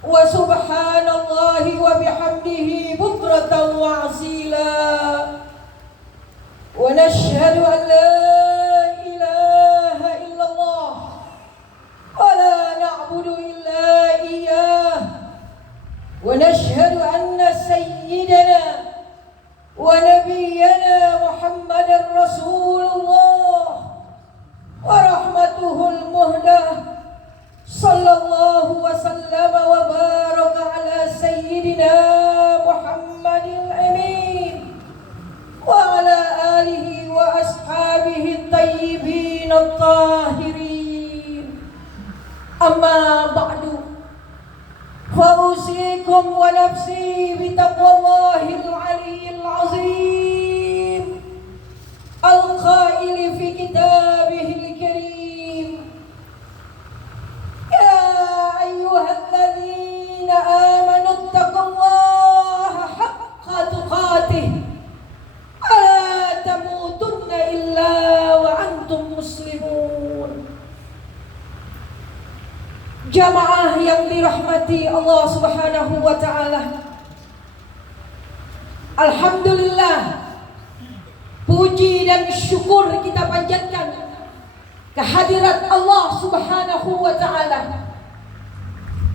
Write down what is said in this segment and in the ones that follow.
wa subhanallahi wa bihamdihi bukratan wa asila. Wa nashhadu an la ilaha illallah wa la na'budu illa iyyah. Wa nashhadu anna sayyidana wa nabiyyana Muhammadar Rasulullah wa rahmatuhul muhdah sallallahu wa sallama wa baraka ala sayyidina Muhammadil amin wa ala alihi wa ashabihi tayyibin at-tahirin. Amma ba'du, fa usikum wa nafsi bi taqwallahil aliyyil azim al-qaili fi kitabihil karim. أيها الذين آمنوا اتقوا الله حق تقاته ولا تموتن إلا وأنتم مسلمون. Jamaah yang dirahmati Allah Subhanahu wa taala. Alhamdulillah, puji dan syukur kita panjatkan kehadirat Allah Subhanahu wa taala.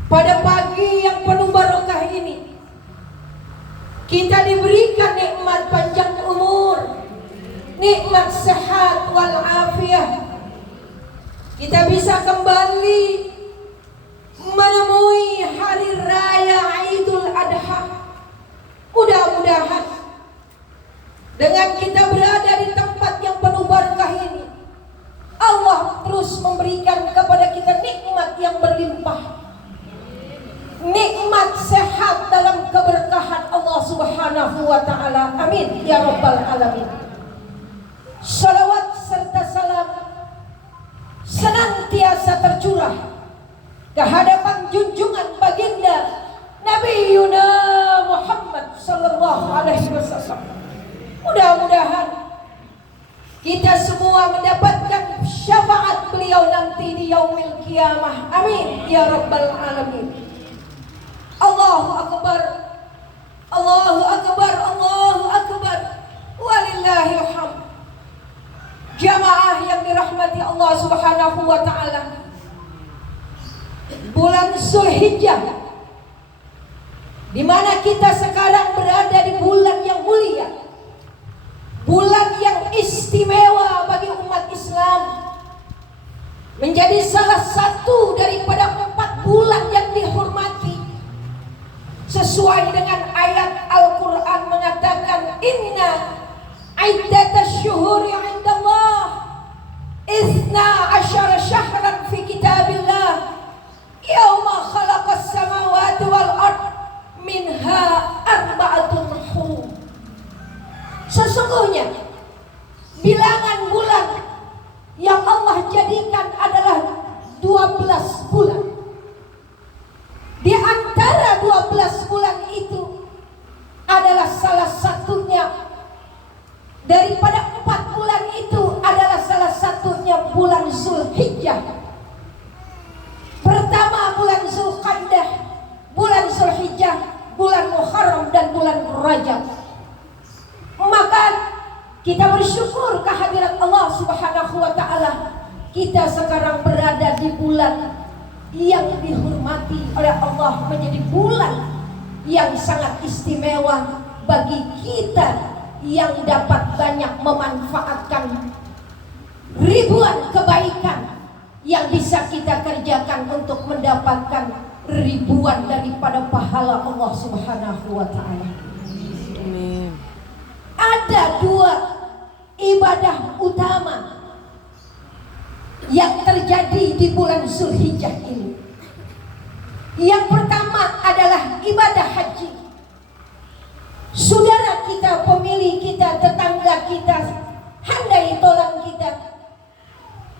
Pada pagi yang penuh barokah ini, kita diberikan nikmat panjang umur, nikmat sehat wal afiah. Kita bisa kembali menemui hari raya Idul Adha. Mudah-mudahan dengan kita berada di tempat yang penuh barokah ini, Allah terus memberikan kepada kita nikmat yang berlimpah, nikmat sehat dalam keberkahan Allah Subhanahu wa taala. Amin ya rabbal alamin. Salawat serta salam senantiasa tercurah ke hadapan junjungan baginda Nabiuna Muhammad sallallahu alaihi wasallam. Mudah-mudahan kita semua mendapatkan syafaat beliau nanti di yaumil qiyamah. Amin ya rabbal alamin. Allahu akbar, Allahu akbar, Allahu akbar, walillahil hamd. Jamaah yang dirahmati Allah Subhanahu wa taala, bulan Zulhijjah, di mana kita sekarang berada di bulan yang mulia, bulan yang istimewa bagi umat Islam, menjadi salah satu daripada 4 bulan yang dihormati. Sesuai dengan ayat Al-Quran mengatakan, Inna iddatash syuhuri indallah Ithna asyara syahran fi kitabillah Yawma khalaqas samawati wal ard Minha arba'atun hurum. Sesungguhnya bilangan bulan yang Allah jadikan adalah 12 bulan. Di antara 12 bulan itu adalah salah satunya, daripada 4 bulan itu adalah salah satunya bulan Zulhijjah. Pertama bulan Zulqa'dah, bulan Zulhijjah, bulan Muharram dan bulan Rajab. Maka kita bersyukur kehadirat Allah Subhanahu wa taala. Kita sekarang berada di bulan yang dihormati oleh Allah, menjadi bulan yang sangat istimewa bagi kita yang dapat banyak memanfaatkan ribuan kebaikan yang bisa kita kerjakan untuk mendapatkan ribuan daripada pahala Allah Subhanahu wa taala. Ada 2 ibadah utama yang terjadi di bulan Zulhijjah ini. Yang pertama adalah ibadah haji. Saudara kita, pemilih kita, tetangga kita, handai tolan kita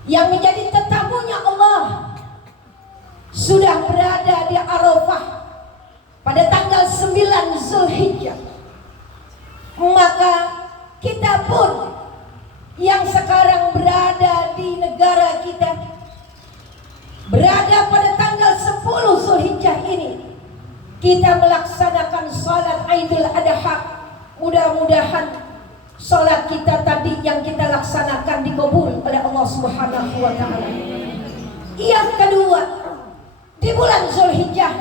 yang menjadi tetamunya Allah sudah berada di Arafah pada tanggal 9 Zulhijjah. Maka kita pun yang sekarang berada di negara kita, berada pada tanggal 10 Zulhijjah ini, kita melaksanakan salat Idul Adha. Mudah-mudahan salat kita tadi yang kita laksanakan dikabul oleh Allah Subhanahu wa taala. Yang kedua, di bulan Zulhijjah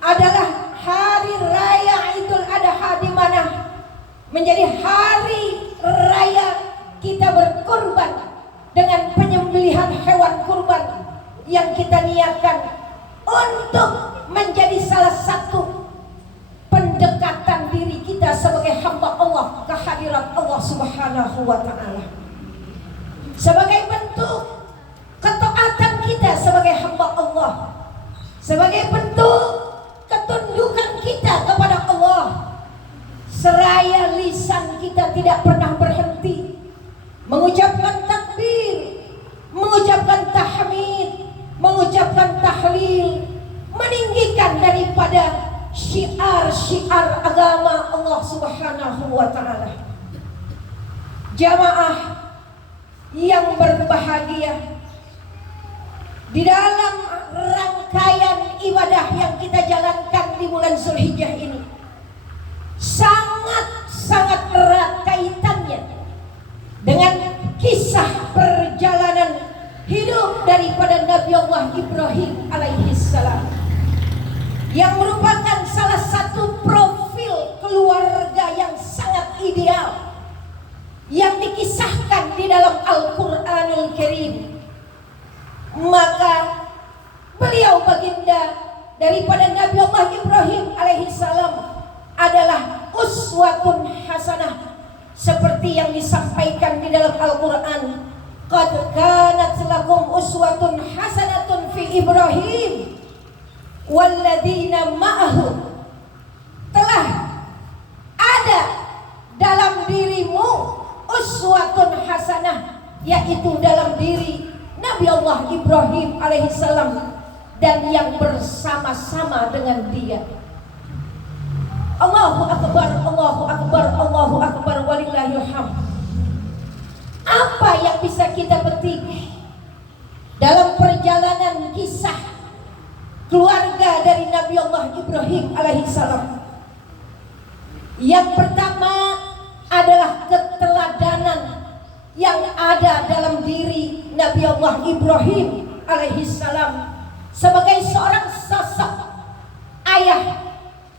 adalah hari raya Idul Adha, di mana menjadi hari raya kita berkorban dengan penyembelihan hewan kurban yang kita niatkan untuk menjadi salah satu pendekatan diri kita sebagai hamba Allah ke hadirat Allah Subhanahu wa taala. Sebagai bentuk ketaatan kita sebagai hamba Allah, sebagai bentuk ketundukan kita kepada Allah, seraya lisan kita tidak pernah berhenti mengucapkan takbir, mengucapkan tahmid, mengucapkan tahlil, meninggikan daripada syiar-syiar agama Allah Subhanahu wa taala. Jamaah yang berbahagia, di dalam rangkaian ibadah yang kita jalankan di bulan Zulhijjah ini sangat-sangat erat kaitannya dengan kisah perjalanan hidup daripada Nabi Allah Ibrahim alaihissalam, yang merupakan salah satu profil keluarga yang sangat ideal yang dikisahkan di dalam Al-Quranul Karim. Maka beliau baginda daripada Nabi Allah Ibrahim alaihissalam adalah uswatun hasanah, seperti yang disampaikan di dalam Al-Quran. Qad kanat lakum uswatun hasanatun fi Ibrahim walladzina ma'ahu. Telah ada dalam dirimu uswatun hasanah, yaitu dalam diri Nabi Allah Ibrahim alaihissalam dan yang bersama-sama dengan dia. Allahu akbar, Allahu akbar, Allahu akbar, walillahil hamd. Apa yang bisa kita petik dalam perjalanan kisah keluarga dari Nabi Allah Ibrahim alaihissalam? Yang pertama adalah keteladanan yang ada dalam diri Nabi Allah Ibrahim alaihissalam sebagai seorang sosok ayah,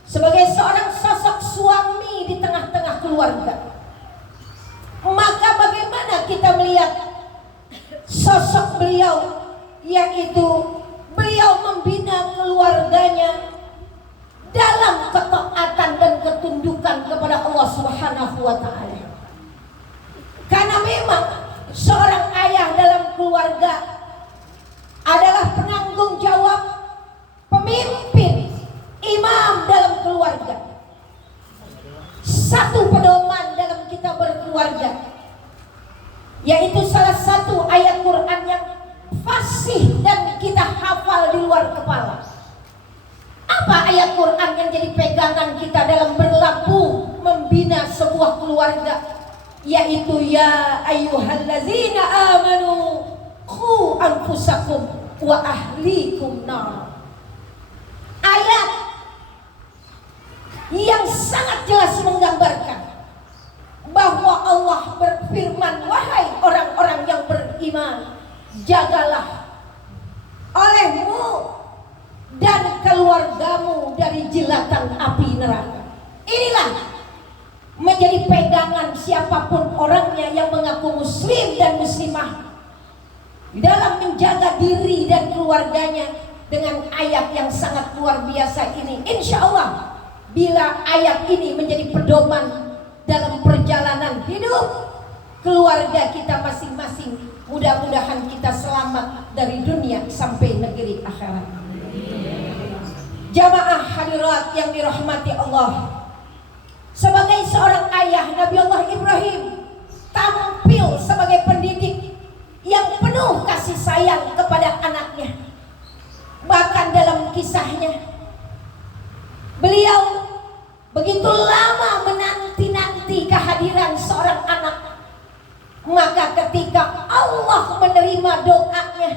sebagai seorang sosok suami di tengah-tengah keluarga. Maka bagaimana kita melihat sosok beliau, yaitu beliau membina keluarganya dalam ketaatan dan ketundukan kepada Allah Subhanahu wa taala. Karena memang seorang ayah dalam keluarga adalah penanggung jawab, pemimpin, imam dalam keluarga. Satu pedoman dalam kita berkeluarga, yaitu salah satu ayat Quran yang fasih dan kita hafal di luar kepala. Apa ayat Quran yang jadi pegangan kita dalam berlabuh membina sebuah keluarga? Yaitu ya ayyuhallazina amanu qu anfusakum wa ahlikum nar. Ayat yang sangat jelas menggambarkan bahwa Allah berfirman, wahai orang-orang yang beriman, jagalah olehmu dan keluargamu dari jilatan api neraka. Inilah menjadi pegangan siapapun orangnya yang mengaku muslim dan muslimah dalam menjaga diri dan keluarganya dengan ayat yang sangat luar biasa ini. Insya Allah bila ayat ini menjadi pedoman dalam perjalanan hidup keluarga kita masing-masing, mudah-mudahan kita selamat dari dunia sampai negeri akhirat. Jamaah hadirat yang dirahmati Allah, sebagai seorang ayah, Nabi Allah Ibrahim tampil sebagai pendidik yang penuh kasih sayang kepada anaknya. Bahkan dalam kisahnya, beliau begitu lama menanti-nanti kehadiran seorang anak. Maka ketika Allah menerima doanya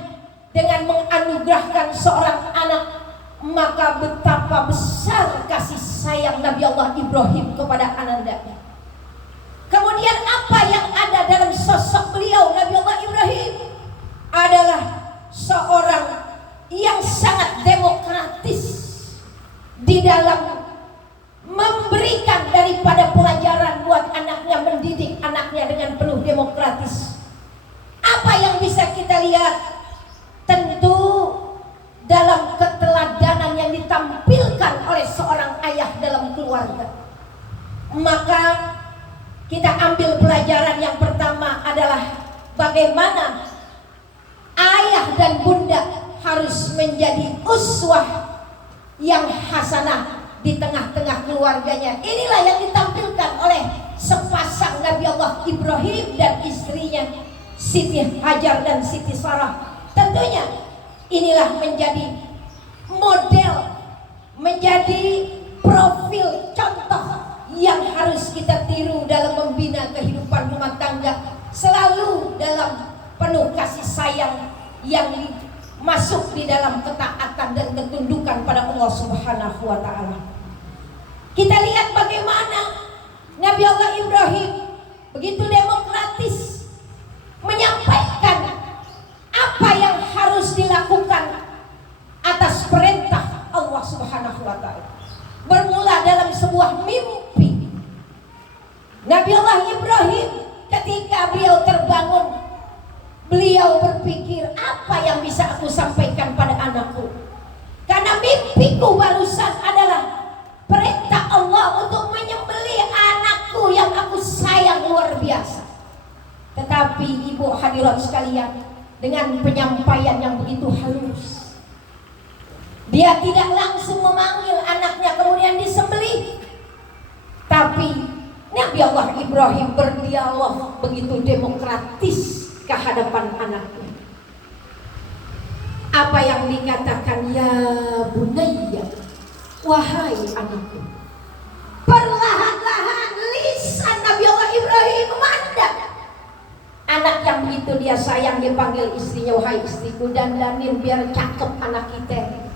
dengan menganugerahkan seorang anak, maka betapa besar kasih sayang Nabi Allah Ibrahim kepada anandanya. Kemudian apa yang ada dalam sosok beliau Nabi Allah Ibrahim adalah seorang yang sangat demokratis di dalam memberikan daripada pelajaran buat anaknya, mendidik anaknya dengan penuh demokratis. Apa yang bisa kita lihat? Tentu dalam keteladanan yang ditampilkan oleh seorang ayah dalam keluarga. Maka kita ambil pelajaran yang pertama adalah bagaimana ayah dan bunda harus menjadi uswah yang hasanah di tengah-tengah keluarganya. Inilah yang ditampilkan oleh sepasang Nabi Allah Ibrahim dan istrinya Siti Hajar dan Siti Sarah. Tentunya inilah menjadi model, menjadi profil contoh yang harus kita tiru dalam membina kehidupan rumah tangga, selalu dalam penuh kasih sayang yang masuk di dalam ketaatan dan ketundukan pada Allah Subhanahu wa taala. Kita lihat bagaimana Nabi Allah Ibrahim begitu demokratis menyampaikan apa yang harus dilakukan atas perintah Allah Subhanahu wa taala. Bermula dalam sebuah mimpi. Nabi Allah Ibrahim ketika beliau terbangun, beliau berpikir, apa yang bisa aku sampaikan pada anakku? Karena mimpiku barusan adalah perintah Allah untuk menyembelih anakku yang aku sayang luar biasa. Tetapi ibu hadirat sekalian, dengan penyampaian yang begitu halus, dia tidak langsung memanggil anaknya kemudian disembelih. Tapi Nabi Allah Ibrahim berdialog begitu demokratis ke hadapan anaknya. Apa yang dikatakan? Ya bunayya, wahai anakku. Perlahan-lahan lisan Nabi Allah Ibrahim memandang anak yang begitu dia sayang, dipanggil istrinya, wahai istriku, dandanin biar cakep anak kita.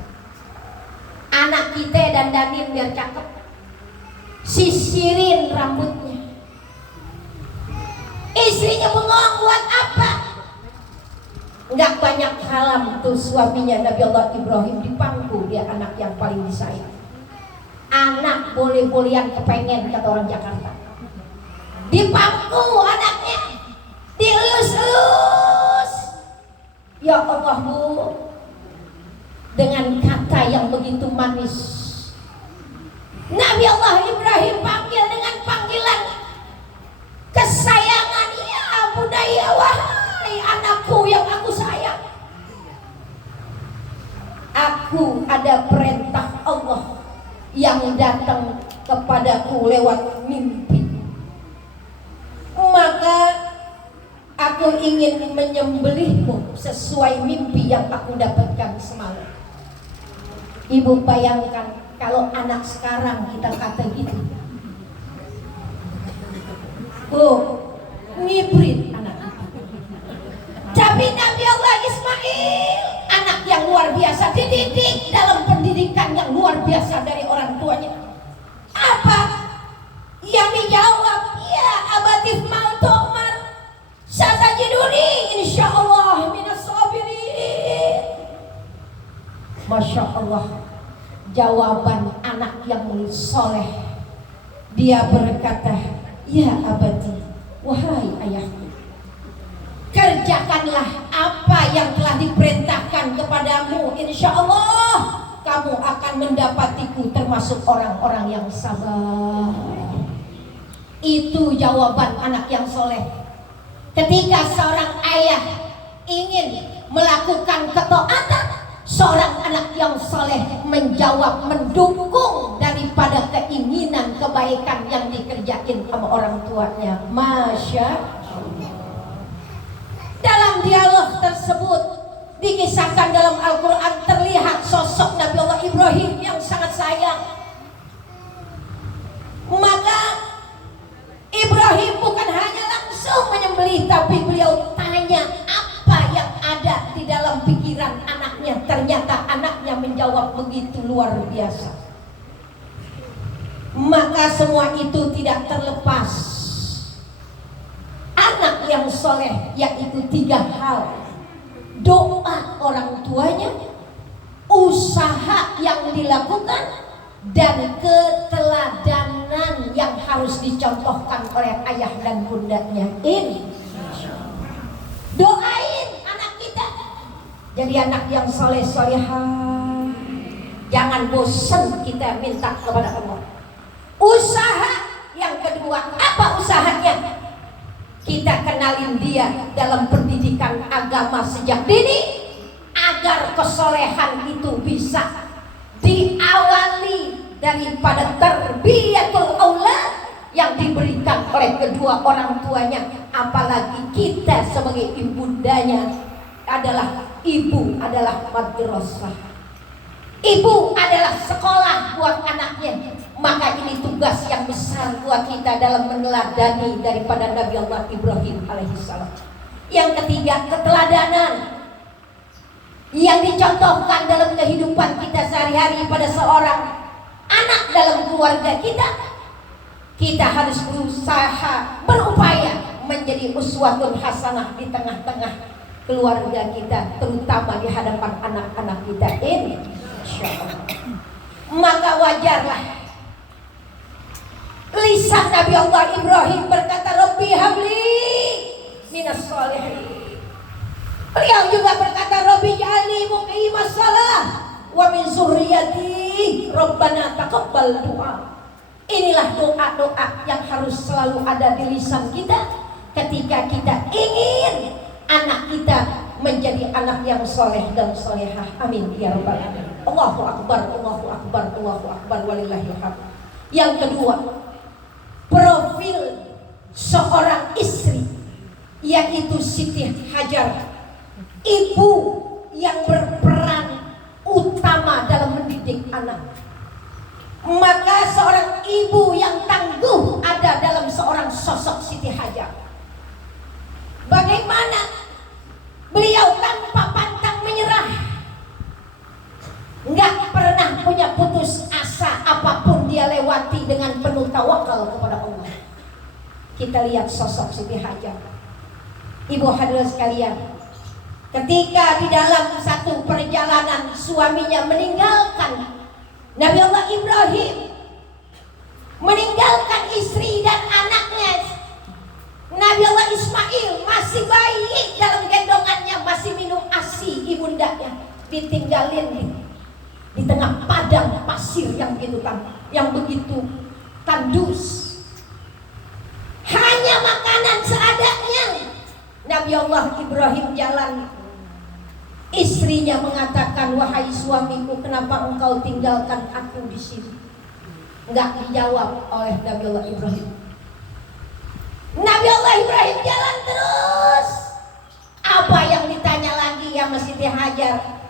Anak kita dandanin biar cakep. Sisirin rambutnya. Istrinya bengong, buat apa? Enggak banyak halam tuh suaminya Nabi Allah Ibrahim dipangku, dia anak yang paling disayang. Anak boleh-bolehan kepengen, kata orang Jakarta. Dipangku anaknya, dielus-elus. Ya Allah Bu, dengan kata yang begitu manis, Nabi Allah Ibrahim panggil dengan panggilan kesayangan. Ya budaya, wahai anakku yang aku sayang. Aku ada perintah Allah yang datang kepadaku lewat mimpi. Maka aku ingin menyembelihmu sesuai mimpi yang aku dapatkan semalam. Ibu bayangkan kalau anak sekarang kita kata gitu. Oh, ngibrit anak. Tapi Nabi Allah Ismail, anak yang luar biasa, dididik dalam pendidikan yang luar biasa dari orang tuanya. Apa yang dijawab? Ya abatif mal tu'mar, satajiduni insyaallah minas sabirin. Masya Allah, jawaban anak yang soleh. Dia berkata, ya abadi, wahai ayahku, kerjakanlah apa yang telah diperintahkan kepadamu. Insya Allah kamu akan mendapatiku termasuk orang-orang yang sabar. Itu jawaban anak yang soleh. Ketika seorang ayah ingin melakukan ketaatan, seorang anak yang soleh menjawab, mendukung daripada keinginan kebaikan yang dikerjain sama orang tuanya. Masya Allah. Dalam dialog tersebut dikisahkan dalam Al-Quran, terlihat sosok Nabi Allah Ibrahim yang sangat sayang. Maka Ibrahim bukan hanya langsung menyembelih, tapi beliau tanya apa yang ada di dalam pikiran anaknya. Ternyata anaknya menjawab, jawab begitu luar biasa. Maka semua itu tidak terlepas anak yang soleh, yaitu 3 hal: doa orang tuanya, usaha yang dilakukan, dan keteladanan yang harus dicontohkan oleh ayah dan bundanya. Ini doain anak kita jadi anak yang soleh solehah. Jangan bosan kita minta kepada Allah. Usaha yang kedua, apa usahanya? Kita kenalin dia dalam pendidikan agama sejak dini, agar kesolehan itu bisa diawali daripada terbiyatul aulad yang diberikan oleh kedua orang tuanya. Apalagi kita sebagai ibundanya adalah ibu, adalah madrasah, ibu adalah sekolah buat anaknya. Maka ini tugas yang besar buat kita dalam meneladani daripada Nabi Allah Ibrahim alaihissalam. Yang ketiga, keteladanan yang dicontohkan dalam kehidupan kita sehari-hari pada seorang anak dalam keluarga kita. Kita harus berusaha, berupaya menjadi uswatun hasanah di tengah-tengah keluarga kita, terutama di hadapan anak-anak kita ini, insyaallah. Maka wajarlah lisan Nabi Allah Ibrahim berkata, Rabbi habli minas sholihin. Beliau juga berkata, Rabbi ja'alni muqimas shalah wa min dzurriyyati Rabbana taqabbal du'a. Inilah doa-doa yang harus selalu ada di lisan kita ketika kita ingin anak kita menjadi anak yang soleh dan solehah. Amin ya rabbal alamin. Allahu akbar, Allahu akbar, Allahu akbar, walillahil hamd. Yang kedua, profil seorang istri, yaitu Siti Hajar, ibu yang berperan utama dalam mendidik anak. Maka seorang ibu yang tangguh ada dalam seorang sosok Siti Hajar. Bagaimana beliau tanpa pantang menyerah, nggak pernah punya putus asa, apapun dia lewati dengan penuh tawakal kepada Allah. Kita lihat sosok Siti Hajar. Ibu hadirin sekalian, ketika di dalam satu perjalanan suaminya meninggalkan Nabi Allah Ibrahim, meninggalkan istri dan anaknya, Nabi Allah Ismail masih bayi dalam gendongannya, masih minum ASI ibundanya, ditinggalin di tengah padang pasir yang begitu tandus. Hanya makanan seadanya. Nabi Allah Ibrahim jalan. Istrinya mengatakan, wahai suamiku, kenapa engkau tinggalkan aku di sini? Enggak dijawab oleh Nabi Allah Ibrahim. Nabi Allah Ibrahim jalan terus. Apa yang ditanya lagi ya Siti Hajar?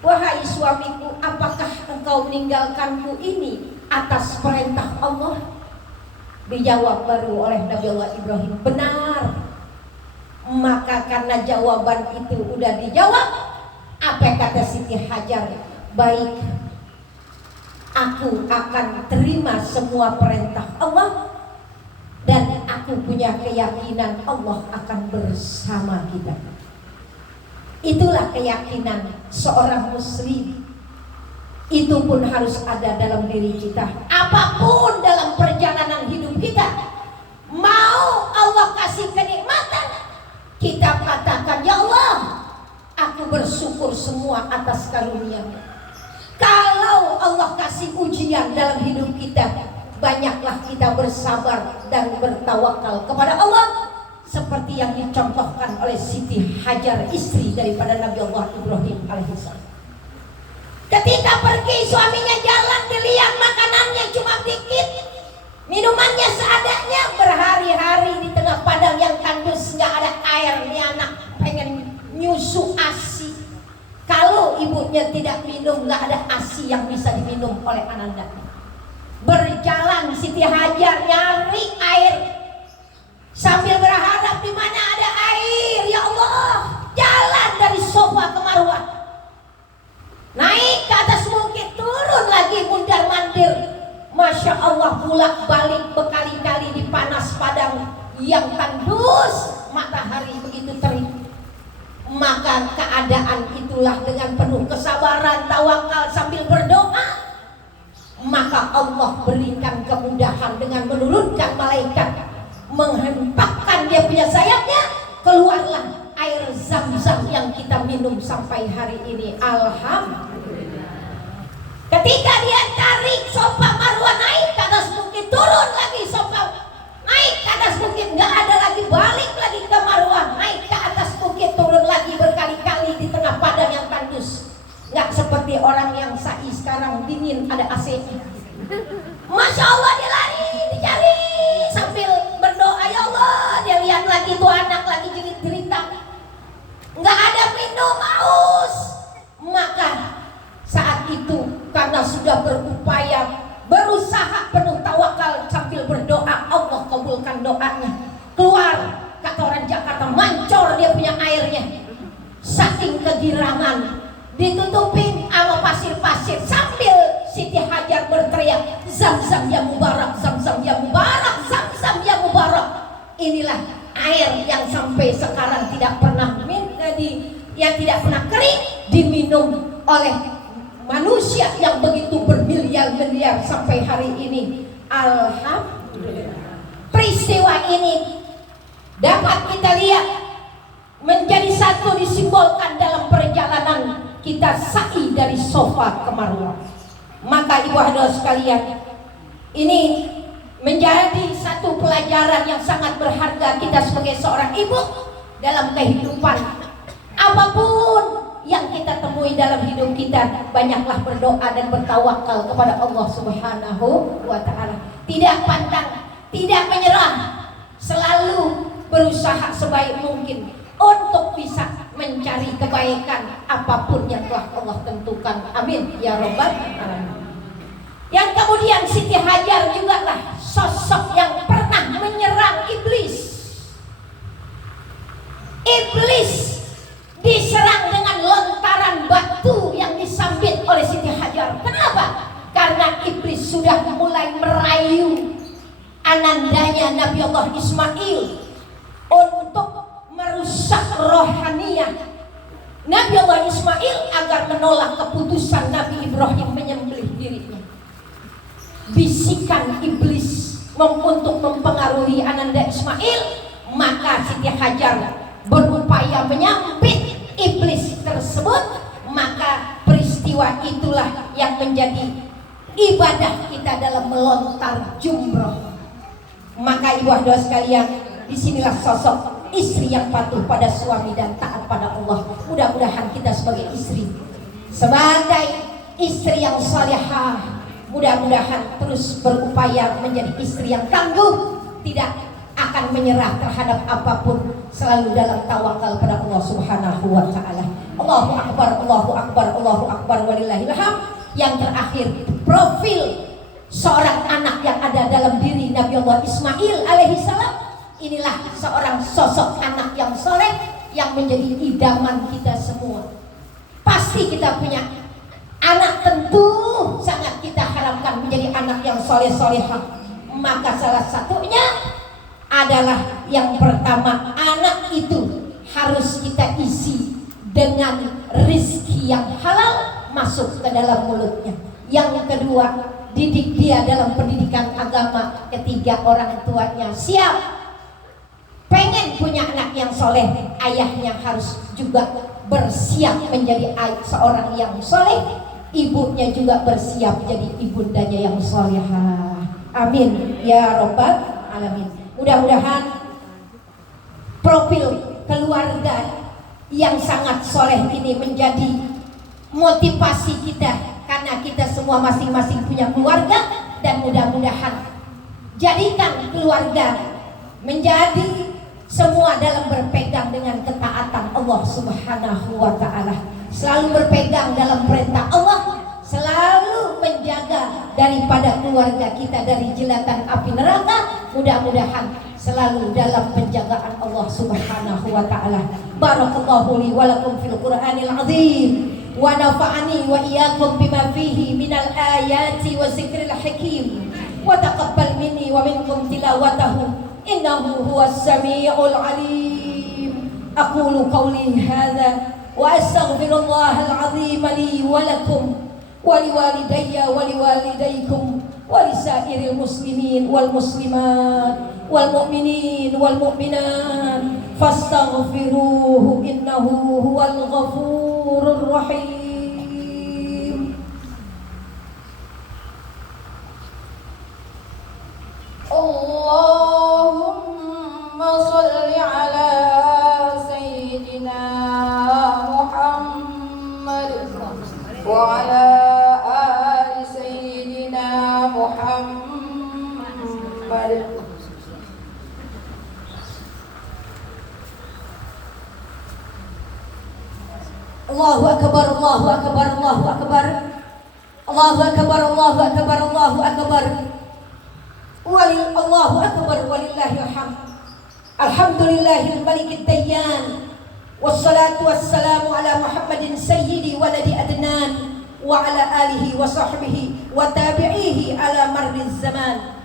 Wahai suamiku, apakah engkau meninggalkanku ini atas perintah Allah? Dijawab baru oleh Nabi Allah Ibrahim, benar. Maka karena jawaban itu udah dijawab, apa kata Siti Hajar? Baik, aku akan terima semua perintah Allah, dan aku punya keyakinan Allah akan bersama kita. Itulah keyakinan seorang muslim. Itu pun harus ada dalam diri kita. Apapun dalam perjalanan hidup kita, mau Allah kasih kenikmatan, kita katakan, ya Allah, aku bersyukur semua atas karunia. Kalau Allah kasih ujian dalam hidup kita, banyaklah kita bersabar dan bertawakal kepada Allah, seperti yang dicontohkan oleh Siti Hajar, istri daripada Nabi Allah Ibrahim alaihissalam. Ketika pergi, suaminya jalan, dilihat makanannya cuma dikit, minumannya seadanya, berhari-hari di tengah padang yang tandus, nggak ada air. Nih anak pengen nyusu ASI. Kalau ibunya tidak minum, nggak ada ASI yang bisa diminum oleh ananda. Berjalan Siti Hajar nyari air sambil berharap di mana ada air. Ya Allah, jalan dari Sofa ke Marwah. naik ke atas bukit, turun lagi mundar mandir. Masya Allah, bolak balik berkali-kali di panas padang yang tandus, matahari begitu terik. Maka keadaan itulah dengan penuh kesabaran, tawakal sambil berdoa, maka Allah berikan kemudahan dengan menurunkan malaikat, menghempakkan dia punya sayapnya, keluarlah air zam-zam yang kita minum sampai hari ini. Alhamdulillah. Ketika dia tarik Safa Marwah naik ke atas bukit, turun lagi Safa, naik ke atas bukit, nggak ada lagi, balik lagi ke Marwah, naik ke atas bukit, turun lagi berkali-kali di tengah padang yang tandus. Nggak seperti orang yang sa'i sekarang dingin ada AC-nya. Masya Allah, dia lari dicari sambil berdoa, ya Allah, dia lihat lagi tuh anak lagi jerit-jeritan, nggak ada minum, haus. Maka saat itu karena sudah berupaya, berusaha penuh tawakal sambil berdoa, Allah kabulkan doanya. Keluar, kata orang Jakarta, mancor dia punya airnya. Saking kegirangan, ditutupin sama pasir-pasir sambil Siti Hajar berteriak, Zam-zam ya mubarak, Zam-zam ya mubarak, Zam-zam ya mubarak. Inilah air yang sampai sekarang tidak pernah yang tidak pernah kering, diminum oleh manusia yang begitu bermiliar-miliar sampai hari ini. Alhamdulillah. Peristiwa ini dapat kita lihat menjadi satu, disimbolkan dalam perjalanan kita sa'i dari Safa ke Marwah. Maka ibu hadirin sekalian, ini menjadi satu pelajaran yang sangat berharga kita sebagai seorang ibu dalam kehidupan. Apapun yang kita temui dalam hidup kita, banyaklah berdoa dan bertawakal kepada Allah Subhanahu wa ta'ala. Tidak pantang, tidak menyerah, selalu berusaha sebaik mungkin untuk bisa mencari kebaikan apapun yang telah Allah tentukan. Amin ya rabbal alamin. Yang kemudian Siti Hajar juga lah sosok yang pernah menyerang iblis. Iblis diserang dengan lontaran batu yang disambit oleh Siti Hajar. Kenapa? Karena iblis sudah mulai merayu anandanya Nabi Allah Ismail untuk merusak rohaniah Nabi Allah Ismail agar menolak keputusan Nabi Ibrahim menyembelih dirinya. Bisikan iblis untuk mempengaruhi ananda Ismail, maka Siti Hajar berupaya menyambit iblis tersebut. Maka peristiwa itulah yang menjadi ibadah kita dalam melontar jumroh. Maka ibu hadirin sekalian, disinilah sosok istri yang patuh pada suami dan taat pada Allah. Mudah-mudahan kita sebagai istri, sebagai istri yang salihah, mudah-mudahan terus berupaya menjadi istri yang tangguh, tidak akan menyerah terhadap apapun, selalu dalam tawakal pada Allah Subhanahu wa ta'ala. Allahu akbar, Allahu akbar, Allahu akbar, walillahil hamd. Yang terakhir, profil seorang anak yang ada dalam diri Nabi Allah Ismail alaihissalam. Inilah seorang sosok anak yang soleh yang menjadi idaman kita semua. Pasti kita punya anak, tentu sangat kita harapkan menjadi anak yang soleh-solehah. Maka salah satunya adalah yang pertama, anak itu harus kita isi dengan rizki yang halal masuk ke dalam mulutnya. Yang kedua, didik dia dalam pendidikan agama. Ketiga, orang tuanya siap. Pengen punya anak yang soleh, ayahnya harus juga bersiap menjadi seorang yang soleh. Ibunya juga bersiap jadi ibundanya yang solehah. Amin ya rabbal alamin. Mudah-mudahan profil keluarga yang sangat soleh ini menjadi motivasi kita, karena kita semua masing-masing punya keluarga. Dan mudah-mudahan jadikan keluarga menjadi semua dalam berpegang dengan ketaatan Allah Subhanahu wa ta'ala, selalu berpegang dalam perintah Allah, selalu menjaga daripada keluarga kita dari jelatan api neraka. Mudah-mudahan selalu dalam penjagaan Allah Subhanahu wa ta'ala. Barakallahu li wa lakum fil Qur'anil azim wa nafa'ani wa iyyakum bima fihi minal ayati wa zikril hakim wa taqabbal minni wa minkum tilawatahu innahu huwas samiul alim. Aqulu qawli hadza wa astaghfirullahal azim li wa lakum wa liwalidayya wa liwalidaykum wa lisairil muslimin wal muslimat wal mu'minin wal mu'minat fastaghfiruhu innahu huwal ghafurur rahim. Allahumma shalli ala sayyidina Muhammad wa ala ali sayyidina Muhammad. Allahu akbar, Allahu akbar, Allahu akbar. Allahu akbar, Allahu akbar, Allahu akbar. Allahu akbar walillahil hamd. Alhamdulillahil malikid dayyan. Wassalatu wassalamu ala Muhammadin sayyidi waladi adnan wa ala alihi wa sahbihi wa tabi'ihi ala marriz zaman.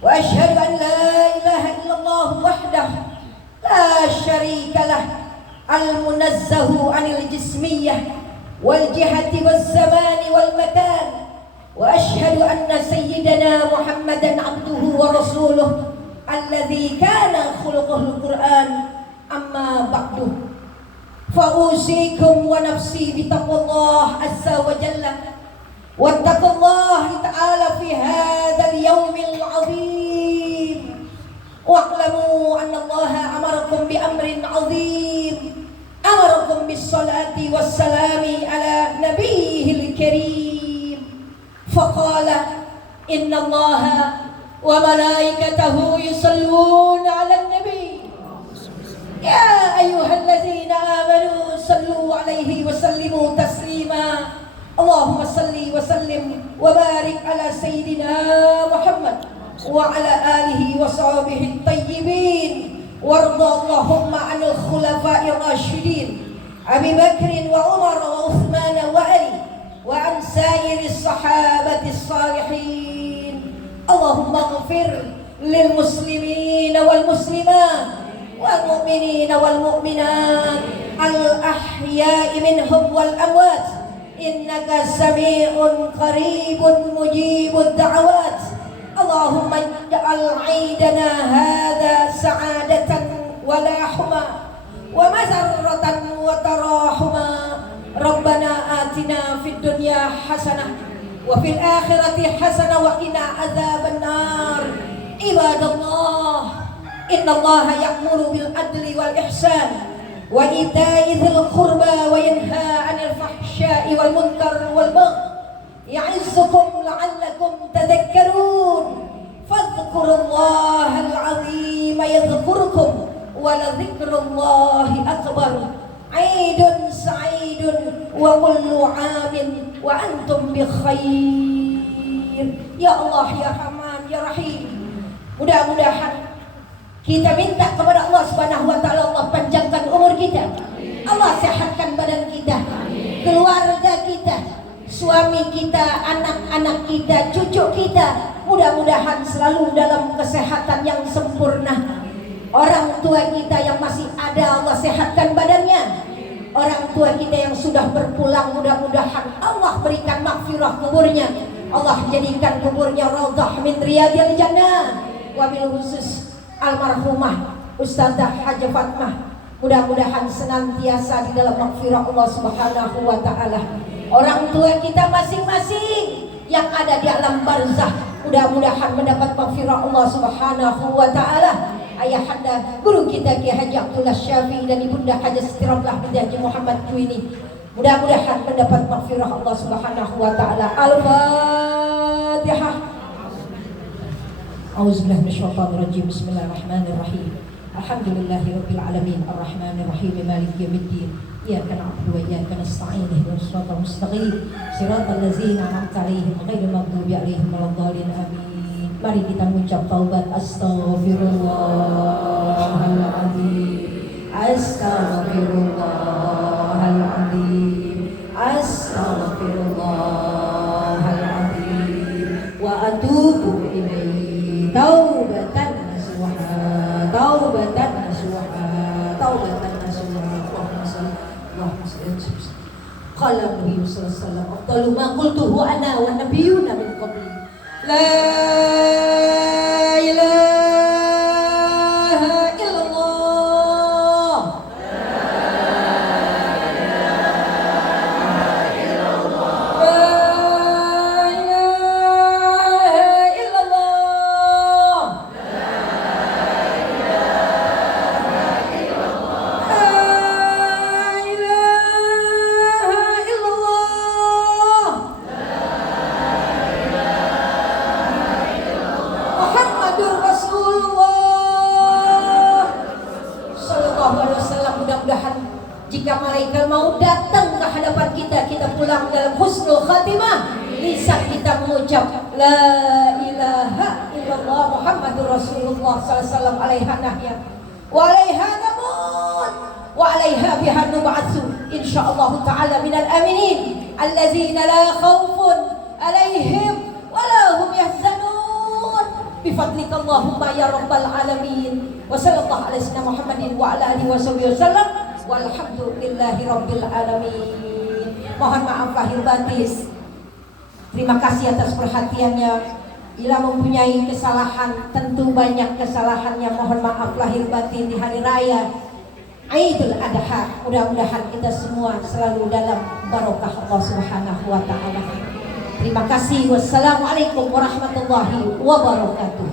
Wa ashhadu an la ilaha illallah wahdahu la syarika lah al-munazzahu anil jismiyah wal jihati waz zamani wal makan wa ashhadu anna sayyidana Muhammadan abduhu wa rasuluh alladhi kana khuluquhul Qur'an amma ba'du fa usikum wa nafsi bi taqwallah azza wa jalla wattaqullaha ta'ala fi hadzal yawmil 'azim wa'lamu anna allaha amarakum bi amrin 'azim amarakum bis salati was salami ala nabiyil karim faqala inna allaha wa malaikatahu yusalluna ala nabi ya ayyuhallazina amanu sallu alaihi wa sallimu taslima Allahumma salli wa sallim wa barik ala sayyidina Muhammad wa ala alihi wa sahbihi at-tayyibin warda Allahumma 'anil khulafa'ir rasyidin Abi Bakr wa Umar wa Uthman wa Ali wa an sa'iris sahabatis salihin. Allahumma ighfir lil muslimin wal muslimat wal mu'minin wal mu'minat al ahya'i minhum wal amwat innaka sami'un qaribun mujibud da'awat. Allahumma ij'al 'idana hadza sa'adatan wa lahuma wa mazarratan wa tarahuma. Rabbana atina fid dunya hasanah wa fil akhirati hasanah wa qina adzaban nar. Ibadallah, innallaha ya'muru bil adli wal ihsan wa ita'i dzil qurba wa yanha 'anil fahsya'i wal munkar wal baghi ya'izzukum la'allakum tadhakkarun. Fadhkurullahal 'azima yadhkurkum wa la dzikrullahi akbar. 'Aidun sa'idun wa kullu 'amin wa antum bi khair. Ya Allah, ya Rahman, ya Rahim. Mudah-mudahan kita minta kepada Allah Subhanahu wa taala, Allah panjangkan umur kita. Allah sehatkan badan kita, keluarga kita, suami kita, anak-anak kita, cucu kita, mudah-mudahan selalu dalam kesehatan yang sempurna. Orang tua kita yang masih ada, Allah sehatkan badannya. Orang tua kita yang sudah berpulang, mudah-mudahan Allah berikan maghfirah kuburnya. Allah jadikan kuburnya raudhah min riyadil jannah. Wabil khusus almarhumah Ustazah Haja Fatmah, mudah-mudahan senantiasa di dalam maghfirah Allah Subhanahu wa taala. Orang tua kita masing-masing yang ada di alam barzah, mudah-mudahan mendapat maghfirah Allah Subhanahu wa taala. Ayahanda guru kita Ki Haji Abdullah Syafi'i dan Ibunda Haja Siti Ramlah binti Haji Muhammad Juwini, mudah-mudahan mendapat maghfirah Allah Subhanahu wa taala. Al-Fatihah. A'udzubillahi minasyaitonir rajim. Bismillahirrahmanirrahim. Alhamdulillahirabbil alamin arrahmanir rahim maliki yaumiddin. Iyyaka na'budu wa iyyaka nasta'in ihdinas siratal mustaqim siratal ladzina an'amta 'alaihim ghairil maghdubi 'alaihim waladdallin amin. Mari kita mengucap taubat. Astaghfirullahaladzim, astaghfirullahaladzim, astaghfirullahaladzim. Astaghfirullahaladzim wa atubu ilaihi taubatan nasuha taubatan nasuha taubatan nasuha. Allahumma salli qala Nabi sallallahu alaihi wasallam afdalu ma qultuhu ana wan nabiyyuna min qabli la ilaha illallah jika malaikat mau datang ke hadapan kita, kita pulang dalam husnul khatimah. Lisan kita mengucap la ilaha illallah Muhammadur Rasulullah sallallahu alaihi wasallam wa alaiha namut wa alaiha biha nub'atsu insyaallah taala minal aminin allazina la khaufun alaihim wa la hum yahzanun bifadlika Allahumma ya rabbal alamin wa sallallahu alaihi wasallam Muhammadin wa ala alihi wasallam. Walhamdulillahi rabbil alamin. Mohon maaf lahir batin. Terima kasih atas perhatiannya. Bila mempunyai kesalahan, tentu banyak kesalahannya. Mohon maaf lahir batin di hari raya Idul Adha. Mudah-mudahan kita semua selalu dalam barokah Allah Subhanahu wa taala. Terima kasih. Wassalamualaikum warahmatullahi wabarakatuh.